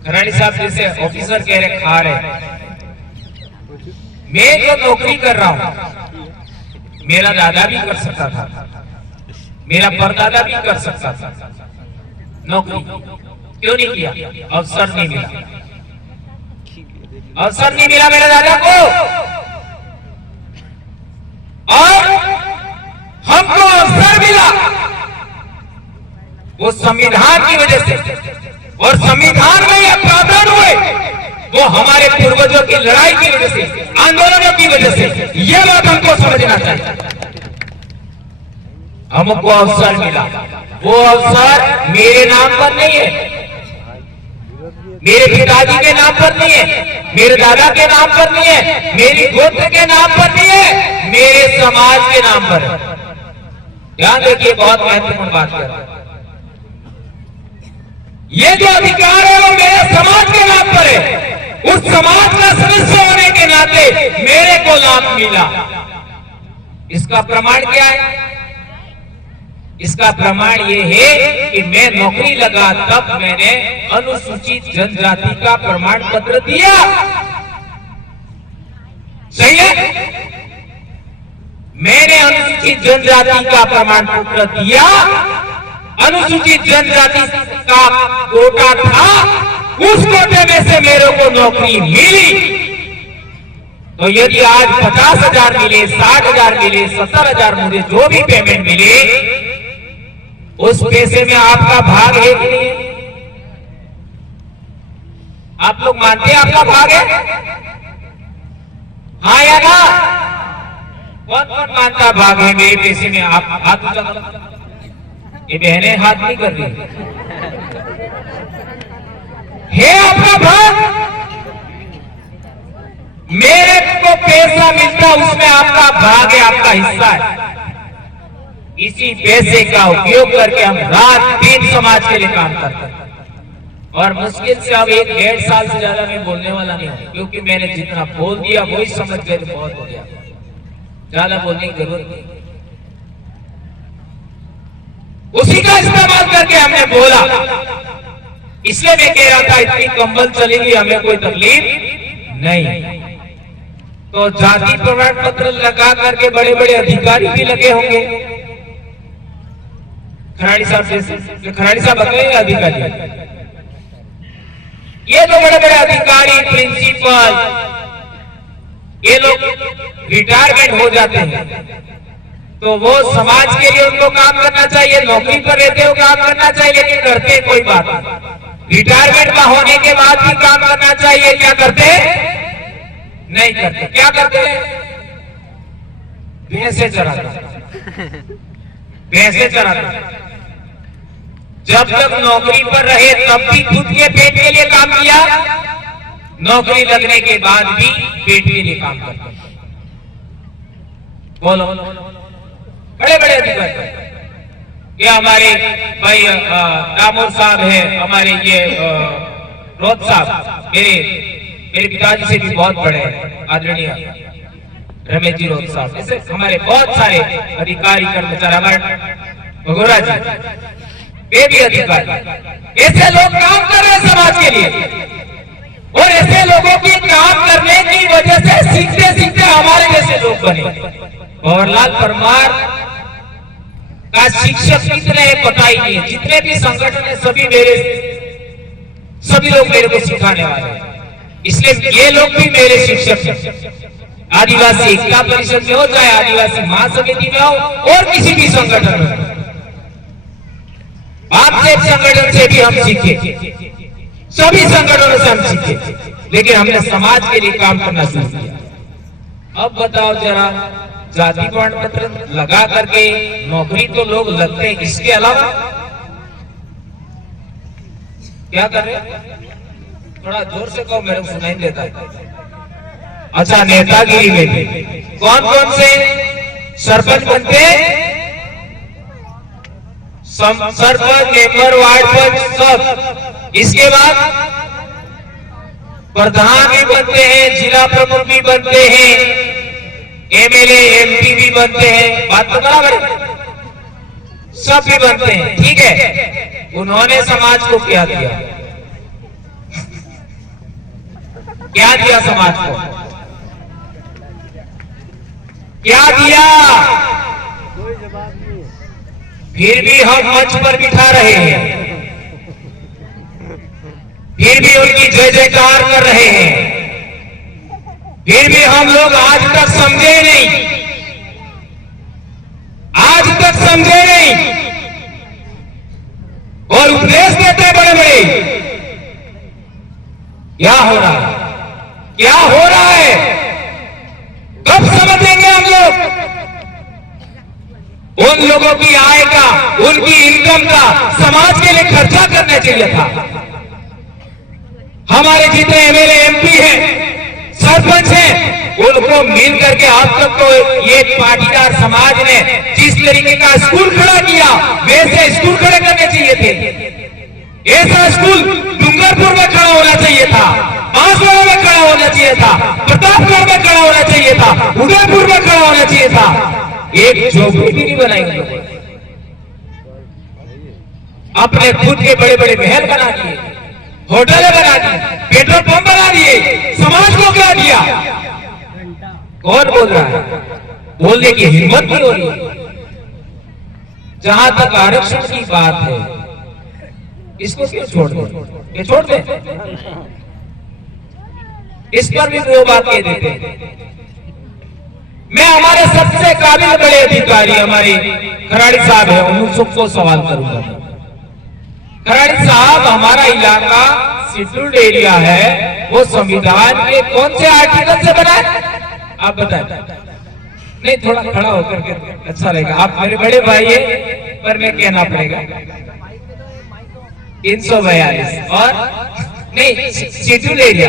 खराड़ी साहब जैसे ऑफिसर कह रहे खा रहे, मैं जो नौकरी कर रहा हूं मेरा दादा भी कर सकता था, मेरा परदादा भी कर सकता था, नौकरी क्यों नहीं किया? अवसर नहीं मिला, अवसर नहीं मिला मेरे दादा को। और हमको अवसर मिला वो संविधान की वजह से, और संविधान में ये प्रावधान हुए वो हमारे पूर्वजों की लड़ाई की वजह से, आंदोलनों की वजह से। ये बात हमको समझना चाहिए। हमको अवसर मिला, वो अवसर मेरे नाम पर नहीं है, मेरे पिताजी के नाम पर नहीं है, मेरे दादा के नाम पर नहीं है, मेरी गोत्र के नाम पर नहीं है, मेरे समाज के नाम पर है। ध्यान देखिए, बहुत महत्वपूर्ण बात कर रहा है। ये जो अधिकार है वो मेरे समाज के नाम पर है, उस समाज का सदस्य होने के नाते मेरे को लाभ मिला। इसका प्रमाण क्या है? इसका प्रमाण ये है कि मैं नौकरी लगा तब मैंने अनुसूचित जनजाति का प्रमाण पत्र दिया। सही है? मैंने अनुसूचित जनजाति का प्रमाण पत्र दिया, अनुसूचित जनजाति का कोटा था, उस कोटे में से मेरे को नौकरी मिली। तो यदि आज 50,000 मिले, 60,000 मिले, 70,000 मुझे जो भी पेमेंट मिले, उस पैसे में आपका भाग है कि नहीं? आप लोग मानते हैं आपका भाग है? हाँ या ना? कौन कौन मानता भाग है मेरे पैसे में? आप हाथ ऊंचा करो। ये बहनें हाथ नहीं कर रही है। आपका भाग, मेरे को पैसा मिलता उसमें आपका भाग है, आपका हिस्सा है। इसी पैसे का उपयोग करके हम रात दिन समाज के लिए काम करते हैं। और मुश्किल से अब 1-1.5 साल से ज्यादा मैं बोलने वाला नहीं हूं, क्योंकि मैंने जितना बोल दिया वही समझ गए तो बहुत हो गया, ज्यादा बोलने की जरूरत नहीं। उसी का इस्तेमाल करके हमने बोला, इसलिए मैं कह रहा था इतनी कंबल चलेगी, हमें कोई तकलीफ नहीं। तो जाति प्रमाण पत्र लगा करके बड़े बड़े अधिकारी भी लगे होंगे। खराड़ी साहब से, खराड़ी साहब बताइए अधिकारी, ये जो बड़े बड़े अधिकारी, प्रिंसिपल, ये लोग रिटायरमेंट हो जाते हैं, तो वो समाज के लिए उनको काम करना चाहिए, नौकरी पर रहते हो काम करना चाहिए, लेकिन करते कोई बात नहीं। रिटायरमेंट का होने के बाद भी काम करना चाहिए, क्या करते? नहीं करते। क्या करते? भैंसे चराते, भैंसे चराते। जब तक नौकरी पर रहे तब भी खुद के पेट के लिए काम किया, नौकरी लगने के बाद भी पेट के लिए काम करते। बोलो, बड़े बड़े अधिकारी, ये हमारे भाई दामोद साहब है, हमारे ये रोहत साहब, मेरे पिताजी से भी बहुत बड़े आदरणीय रमेश जी रोहत साहब, ऐसे हमारे बहुत सारे अधिकारी कर्मचारी, हमारे भगोरा जी, वे भी अधिकारी। ऐसे लोग काम कर रहे हैं समाज के लिए, और ऐसे लोगों की काम करने की वजह से सीखते सीखते हमारे जैसे लोग बने। भंवरलाल परमार का शिक्षक कितने हैं पता ही नहीं है, जितने भी संगठन है सभी लोग मेरे को सिखाने वाले हैं, इसलिए ये लोग भी मेरे शिक्षक हैं। आदिवासी एकता परिषद में हो, चाहे आदिवासी महासमिति में हो, और किसी भी संगठन में, आपसे संगठन से भी हम सीखे, सभी संगठनों से हम सीखे, लेकिन हमने समाज के लिए काम करना शुरू किया। अब बताओ जरा, जाति प्रमाण पत्र लगा करके नौकरी तो लोग लगते हैं, इसके अलावा क्या कर रहे हैं? थोड़ा जोर से कहो, मेरे को सुनाई देता है। अच्छा, नेतागिरी में भी कौन कौन से सरपंच बनते हैं? सरपंच, मेंबर, वार्ड पंच, सब। इसके बाद प्रधान भी बनते हैं, जिला प्रमुख भी बनते हैं, एमएलए, एमपी भी बनते हैं। बात तो बराबर है, सब भी बनते हैं, ठीक है। उन्होंने समाज को क्या दिया? क्या दिया समाज को? क्या दिया? फिर भी हम मंच पर बिठा रहे हैं, फिर भी उनकी जय जयकार कर रहे हैं, फिर भी हम लोग आज तक समझे नहीं, आज तक समझे नहीं, और उपदेश देते बड़े बड़े। क्या हो रहा है? क्या हो रहा है? कब समझेंगे हम लोग? उन लोगों की आय का, उनकी इनकम का समाज के लिए खर्चा करना चाहिए था। हमारे जितने एमएलए एमपी हैं, सरपंच हैं, उनको मिल करके अब तक तो ये पाटीदार समाज ने जिस तरीके का स्कूल खड़ा किया, वैसे स्कूल खड़े करने चाहिए थे। ऐसा स्कूल डूंगरपुर में खड़ा होना चाहिए था, बांसवाड़ा में खड़ा होना चाहिए था, प्रतापगढ़ में खड़ा होना चाहिए था, उदयपुर में खड़ा होना चाहिए था। एक झोपड़ी भी नहीं बनाई लोगों ने। अपने खुद के बड़े बड़े महल बना दिए, होटलें बना दी, पेट्रोल पंप बना दिए। समाज को क्या दिया? कौन बोल रहा है? बोलने की हिम्मत नहीं हो रही। जहां तक आरक्षण की बात है, इसको क्यों छोड़ दे? ये छोड़ दे, इस पर भी वो बात कह देते हैं। मैं हमारे सबसे काबिल बड़े अधिकारी हमारे खराड़ी साहब है, उन सबको सवाल करूंगा। खराड़ी साहब, हमारा इलाका शेड्यूल्ड एरिया है, वो संविधान के कौन से आर्टिकल से बना है? आप बताएं। नहीं, थोड़ा खड़ा होकर के अच्छा रहेगा। आप मेरे बड़े भाई है, पर मैं कहना पड़ेगा 342 और नहीं शेड्यूल्ड एरिया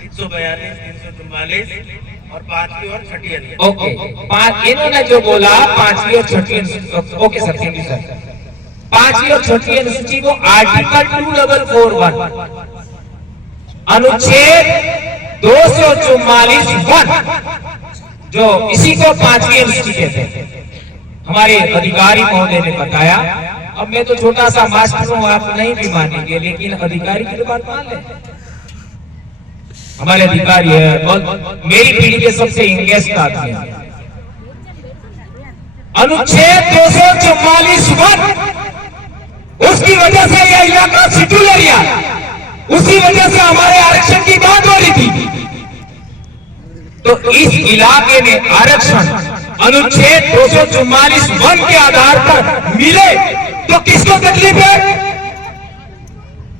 342, 344 और 5वीं और 6वीं अनुसूची। ओके, पांच इन्होंने जो बोला 5वीं और 6वीं अनुसूची। Okay sir, thank you sir. 5वीं और 6वीं अनुसूची को आर्टिकल 2441 अनुच्छेद 244(1) जो इसी को 5वीं अनुसूची कहते हैं, हमारे अधिकारी महोदय ने बताया। अब मैं तो छोटा सा मास्टर हूं, आप नहीं भी मानेंगे, लेकिन अधिकारी की तो बात मान ले। हमारे अधिकारी है और मेरी पीढ़ी के सबसे इंगेस्ट आदमी है। अनुच्छेद 244(1) उसकी वजह से यह इलाका शेड्यूल एरिया, उसी वजह से हमारे आरक्षण की बात हो रही थी। तो इस इलाके में आरक्षण अनुच्छेद 244(1) के आधार पर मिले तो किसको तकलीफ है?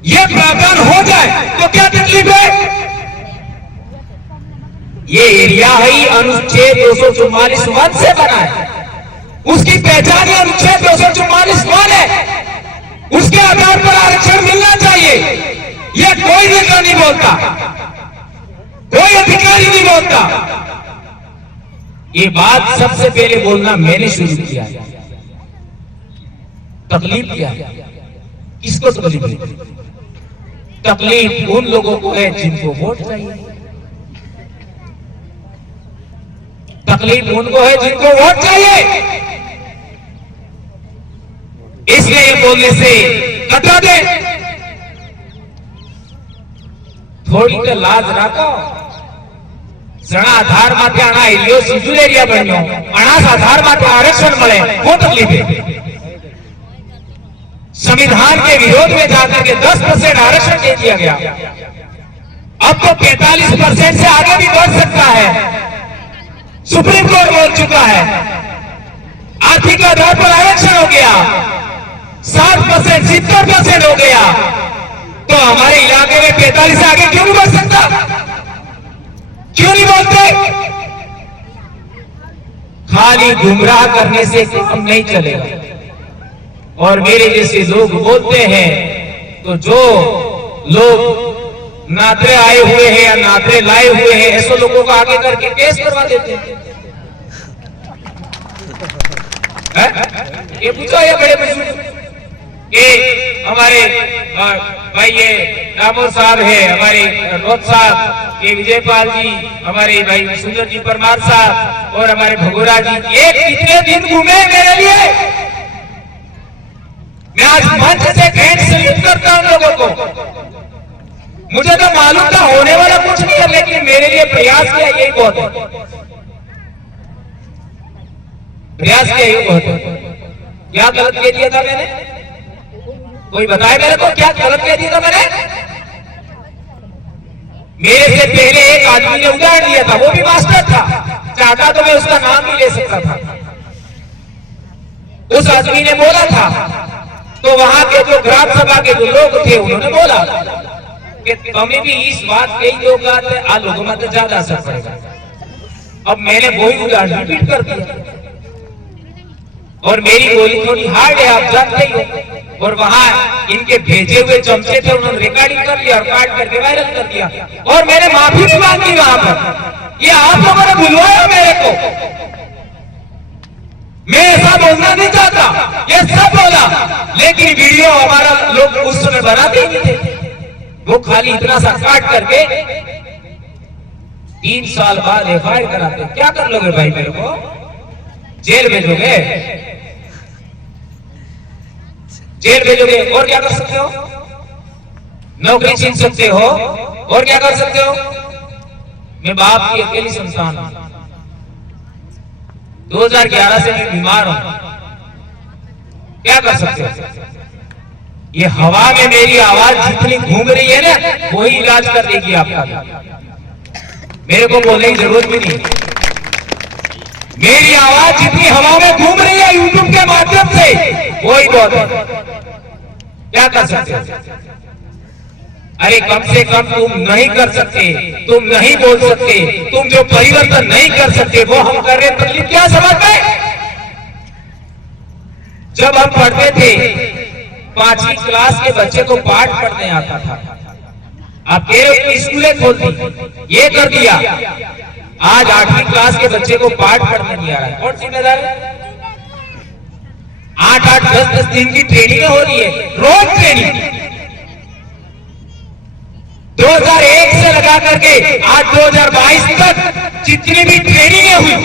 यह प्रावधान हो जाए तो क्या तकलीफ है? ये एरिया ही अनुच्छेद 244(1) से बना है, उसकी पहचान ही अनुच्छेद 244(1) है। उसके आधार पर आरक्षण मिलना चाहिए। यह कोई नेता नहीं बोलता, कोई अधिकारी नहीं बोलता। ये बात सबसे पहले बोलना मैंने शुरू किया। तकलीफ क्या है? किसको तकलीफ है? तकलीफ उन लोगों को है जिनको वोट चाहिए। तकलीफ उनको है जिनको वोट चाहिए। इसलिए बोलने से कतरा दे। थोड़ी तो लाज रखो। जरा आधार माथे आना एरियो शेड्यूल एरिया बन्यो, अनास आधार माथे आरक्षण मिले, वो तकलीफ है। संविधान के विरोध में जाकर के 10% आरक्षण दे दिया गया। अब तो 45% से आगे भी बढ़ सकता है। सुप्रीम कोर्ट बोल चुका है। आर्थिक आधार पर आरक्षण हो गया, 60%, 70% हो गया। तो हमारे इलाके में 45 से आगे क्यों नहीं बढ़ सकता? क्यों नहीं बोलते? खाली गुमराह करने से काम नहीं चलेगा। और मेरे जैसे लोग बोलते हैं, तो जो लोग नादरे आए हुए हैं या नादरे लाए हुए हैं, ऐसे लोगों को आगे करके केस करवा देते हैं। ये पूछो ये बड़े बुजुर्ग, ये हमारे भाई ये दामोदर साहब है, हमारे रोज साहब, ये विजयपाल जी, हमारे भाई सुंदर जी परमार साहब और हमारे भगोरा जी, ये कितने दिन घूमे मेरे लिए। मैं आज मंच से ग्रैंड सैल्यूट करता हूं लोगों को। मुझे तो मालूम था होने वाला कुछ नहीं है, लेकिन मेरे लिए प्रयास किया यही बहुत है, प्रयास किया यही बहुत है। क्या गलत कह दिया था मैंने? कोई बताए मेरे को, क्या गलत कह दिया था मैंने? मेरे से पहले एक आदमी ने उदाहरण दिया था, वो भी मास्टर था, चाहता तो मैं उसका नाम भी ले सकता था। उस आदमी ने बोला था, तो वहां के जो ग्राम सभा के जो लोग थे उन्होंने बोला कि तुम्हें भी इस बात कही दो आ लोगों में तो ज्यादा असर पड़ेगा। अब मैंने वही उदाहरण रिपीट कर दिया, और मेरी बोली थोड़ी हार्ड है, आप जानते ही हो। और वहां इनके भेजे हुए चमचे थे, उन्होंने रिकॉर्डिंग कर लिया और काट करके वायरल कर दिया, और मैंने माफी भी मांगी वहां पर। ये आप लोगों ने बुलवाया मेरे को, मैं ऐसा बोलना नहीं चाहता, ये सब बोला, लेकिन वीडियो हमारा लोग उस समय बनाते ही नहीं थे, वो खाली इतना सा काट करके 3 साल बाद FIR कराते। क्या कर लोगे भाई, मेरे को जेल भेजोगे, जेल भेजोगे, और क्या कर सकते हो? नौकरी छीन सकते हो, और क्या कर सकते हो? मैं बाप की अकेली संतान हूं, 2011 से मैं बीमार हूं, क्या कर सकते हो? ये हवा में मेरी आवाज जितनी घूम रही है ना, वही इलाज कर देगी आपका, मेरे को बोलने की जरूरत भी नहीं। मेरी आवाज जितनी हवा में घूम रही है यूट्यूब के माध्यम से, वही बहुत है, क्या कर सकते हो? अरे कम से कम तुम नहीं कर सकते, तुम नहीं बोल सकते, तुम जो परिवर्तन नहीं कर सकते वो हम कर रहे, तकलीफ क्या समझ में? जब हम पढ़ते थे 5वीं क्लास के बच्चे को पाठ पढ़ने आता था, अब स्कूलें खोल दी, ये कर दिया। आज 8वीं क्लास के बच्चे को पाठ पढ़ने नहीं आ रहा है, कौन जिम्मेदार है? 8-8, 10-10 दिन की ट्रेनिंग हो रही है, रोज ट्रेनिंग, 2001 से लगा करके आज 2022 तक जितनी भी ट्रेनिंगें हुई,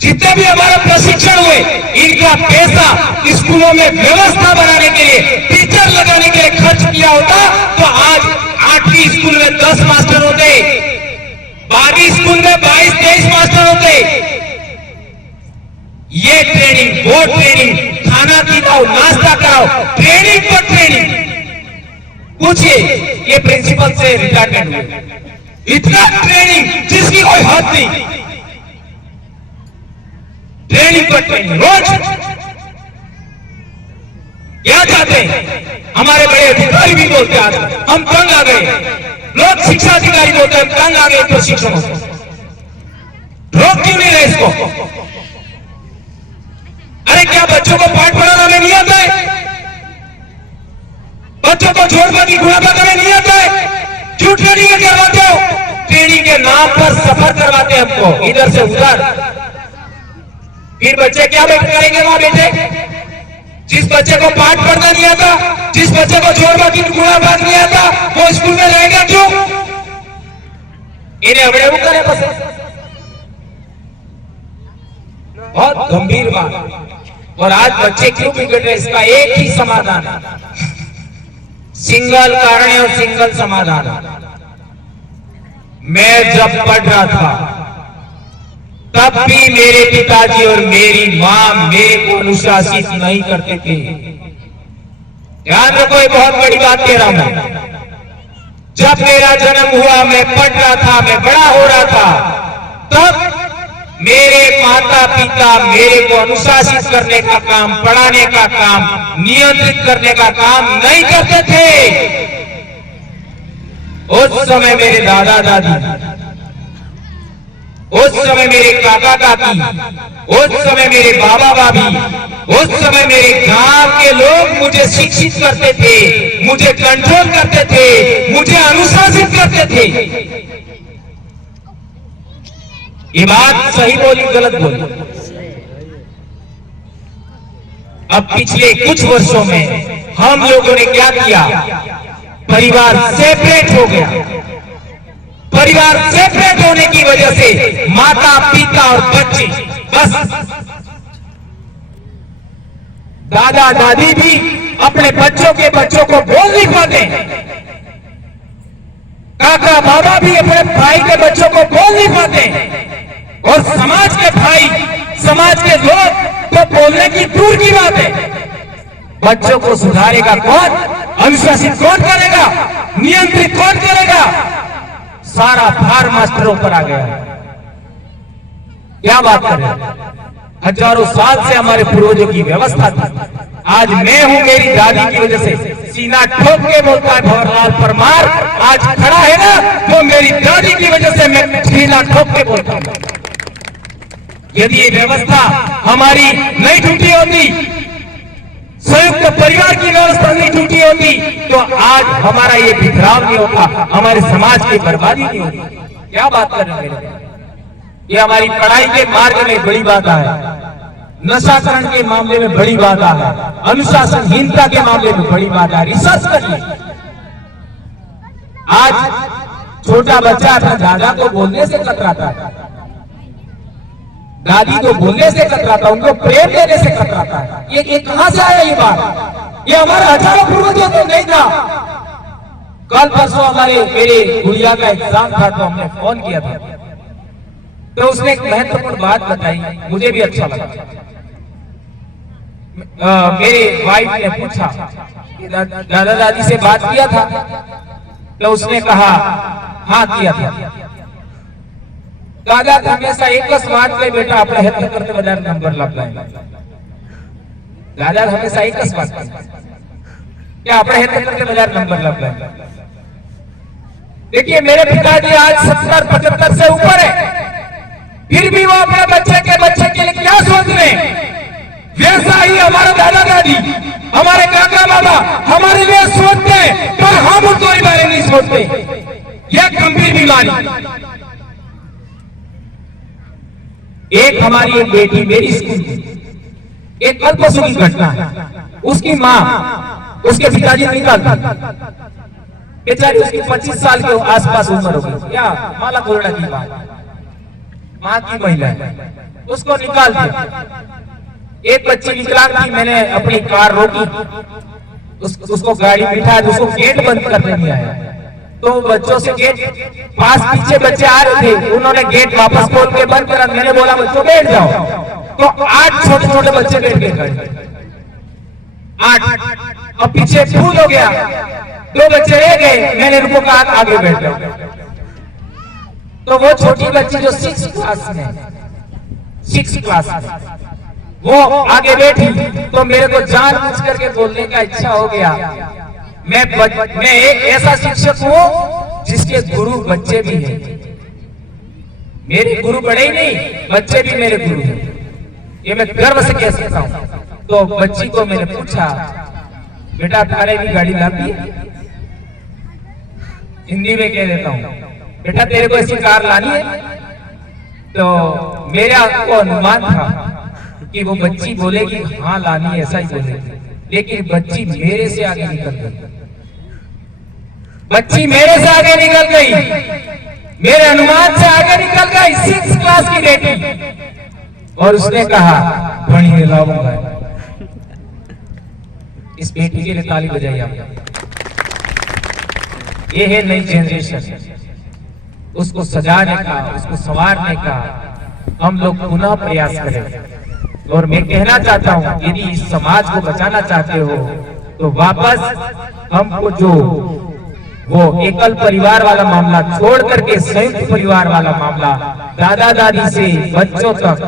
जितने भी हमारे प्रशिक्षण हुए, इनका पैसा स्कूलों में व्यवस्था बनाने के लिए, टीचर लगाने के लिए खर्च किया होता तो आज 8वीं स्कूल में 10 मास्टर होते, 12वीं स्कूल में 22-23 मास्टर होते। ये ट्रेनिंग, वो ट्रेनिंग, खाना खिलाओ, नाश्ता कराओ, ट्रेनिंग पर ट्रेनिंग। पूछिए ये प्रिंसिपल से रिटायरमेंट हुए, इतना ट्रेनिंग जिसकी कोई हद नहीं, ट्रेनिंग पर ट्रेनिंग रोज। क्या चाहते हैं? हमारे बड़े अधिकारी भी बोलते आज हम तंग आ गए, लोग शिक्षा अधिकारी बोलते हैं तंग आ गए प्रशिक्षणों से, रोक क्यों नहीं रहे इसको? अरे क्या बच्चों को पाठ पढ़ाना में नहीं आता है? बच्चों को जोड़बाजी गुणाबाजी में नहीं आता है? क्यों ट्रेनिंग करवाते हो? ट्रेनिंग के नाम पर सफर करवाते हैं हमको इधर से उधर, फिर बच्चे क्या करेंगे वहां बेटे? जिस बच्चे को पाठ पढ़ना नहीं आता, जिस बच्चे को जोड़बाजी गुणाबाजी नहीं आता, वो स्कूल में रहेगा क्यों? इन्हें अबड़े करे बस, बहुत गंभीर बात। और आज बच्चे क्यों बिगड़ रहे, इसका एक ही समाधान है, सिंगल कारण है और सिंगल समाधान है। मैं जब पढ़ रहा था तब भी मेरे पिताजी और मेरी मां मेरे को अनुशासित नहीं करते थे। ध्यान रखो, ये बहुत बड़ी बात कह रहा हूं। जब मेरा जन्म हुआ, मैं पढ़ रहा था, मैं बड़ा हो रहा था, तब मेरे माता पिता मेरे को अनुशासित करने का काम, पढ़ाने का काम, नियंत्रित करने का काम नहीं करते थे। उस समय मेरे दादा दादी, उस समय मेरे काका काकी, उस समय मेरे बाबा भाभी, उस समय मेरे गांव के लोग मुझे शिक्षित करते थे, मुझे कंट्रोल करते थे, मुझे अनुशासित करते थे। ये बात सही बोली गलत बोली? अब पिछले कुछ वर्षों में हम लोगों ने क्या किया? परिवार सेपरेट हो गया। परिवार सेपरेट होने की वजह से माता पिता और बच्चे, बस दादा दादी भी अपने बच्चों को बोल नहीं पाते। काका बाबा भी अपने भाई के बच्चों को बोल नहीं पाते, और समाज के भाई, समाज के लोग तो बोलने की दूर की बात है। बच्चों को सुधारेगा कौन? अनुशासित कौन करेगा? नियंत्रित कौन करेगा? सारा भार मास्टरों पर आ गया है। क्या बात कर रहे हैं? हजारों साल से हमारे पूर्वजों की व्यवस्था थी। आज मैं हूं मेरी दादी की वजह से, सीना ठोक के बोलता है भंवरलाल परमार, आज खड़ा है ना, वो मेरी दादी की वजह से मैं सीना ठोक के बोलता हूं। यदि ये व्यवस्था हमारी नहीं टूटी होती, संयुक्त परिवार की व्यवस्था नहीं टूटी होती, तो आज हमारा ये बिखराव नहीं होता, हमारे समाज की बर्बादी नहीं होती। क्या बात कर रहे हैं? ये हमारी पढ़ाई के मार्ग में बड़ी बाधा है, नशाकरण के मामले में बड़ी बाधा है, अनुशासनहीनता के मामले में बड़ी बाधा है। रिसर्च करिए। आज छोटा बच्चा अपना दादा को बोलने से कतराता है, दादी को बोलने से कतराता है, उनको प्रेम देने से कतराता है। ये कहां से आया ये बात? ये हमारे हजारों पूर्वजों को नहीं था। कल परसों हमारे मेरे गुड़िया का एग्जाम था, तो हमने फोन किया था, तो उसने एक महत्वपूर्ण बात बताई, मुझे भी अच्छा लगा। मेरे वाइफ ने पूछा कि दादा दादी से बात किया था, तो उसने कहा हाँ किया था। दादा हमेशा एक बात पे बेटा अपना हेल्थ करते बाजार नंबर लग गए। दादा हमेशा एक बात क्या अपने हेल्थ करते बाजार नंबर लग गए। देखिए मेरे पिताजी आज 70-75 से ऊपर है, फिर भी वो अपने बच्चे के लिए क्या सोच रहे हैं, वैसा ही हमारे दादा दादी, हमारे काका बाबा हमारे लिए सोचते हैं, पर हम उनको बारे नहीं सोचते। यह गंभीर बीमारी। एक हमारी एक बेटी मेरी स्कूल में, एक कल परसों की घटना है, उसकी माँ उसके पिताजी निकाल बेचारी, उसकी 25 साल के आसपास उम्र हो गई, या माला कोरडा की बात, माँ की महिला है, उसको निकाल दिया। एक बच्ची विकलांग थी, मैंने अपनी कार रोकी, उसको गाड़ी बिठा, उसको गेट बंद करने नहीं आया, तो बच्चों से गेट पास पीछे बच्चे आ रहे थे, उन्होंने गेट वापस खोल के बंद करा। मैंने बोला बच्चों बैठ जाओ, तो 8 छोटे छोटे बच्चे बैठ गए खड़े, 8। अब पीछे फूल हो गया, 2 बच्चे रह गए, मैंने उनको कहा आगे बैठ जाओ। तो वो छोटी बच्ची जो 6 क्लास में, वो आगे बैठी, तो मेरे को जानबूझ करके बोलने का इच्छा हो गया। मैं एक ऐसा शिक्षक हूं जिसके गुरु बच्चे भी हैं। मेरे गुरु बड़े ही नहीं, बच्चे भी मेरे गुरु हैं, ये मैं गर्व से कह सकता हूं। तो बच्ची को मैंने पूछा बेटा तुम्हारे भी गाड़ी लाती है? हिंदी में कह देता हूं बेटा तेरे को ऐसी कार लानी है? तो मेरा को अनुमान था कि वो बच्ची बोलेगी हाँ लानी, ऐसा ही बोलेगी, लेकिन बच्ची मेरे से आगे निकल गई। बच्ची मेरे से आगे निकल गई, मेरे अनुमान से आगे निकल गई, 6 क्लास की बेटी, और उसने कहा बढ़िया लाऊंगा। इस बेटी के लिए ताली बजाइए आप। ये है नई जनरेशन, उसको सजाने का, उसको संवारने का हम लोग पुनः प्रयास करें। और मैं कहना चाहता हूं यदि इस समाज को बचाना चाहते हो तो वापस हमको जो वो एकल परिवार वाला मामला छोड़ करके संयुक्त परिवार वाला मामला, दादा दादी से बच्चों तक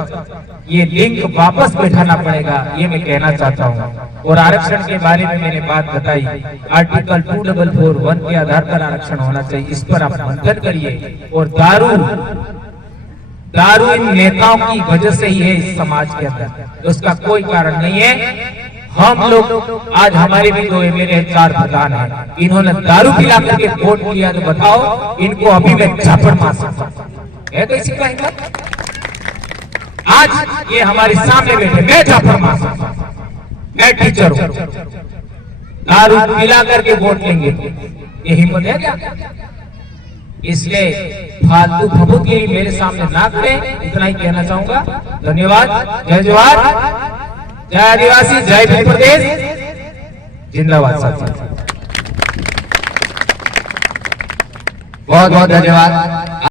ये लिंक वापस बैठाना पड़ेगा, ये मैं कहना चाहता हूं। और आरक्षण के बारे में मैंने बात बताई, आर्टिकल 2441 के आधार पर आरक्षण होना चाहिए, इस पर आप मंथन करिए। और दारू इन नेताओं की वजह से ही है इस समाज के अंदर, उसका कोई कारण नहीं है। हम लोग आज हमारे भी 2 MLA 4 प्रधान हैं, इन्होंने दारू पिला करके वोट किया, तो बताओ इनको अभी मैं झापड़ मार सकता है तो इसी का आज ये हमारे सामने बैठे, मैं झापड़ मार सकता हूं, मैं टीचर हूं, दारू पिला करके वोट लेंगे, ये हिम्मत है क्या? इसलिए फालतू फबूतगिरी मेरे सामने ना करें, इतना ही कहना चाहूंगा। धन्यवाद। जय जवाहर, जय आदिवासी, जय भीम प्रदेश, जिंदाबाद साथी। बहुत बहुत धन्यवाद।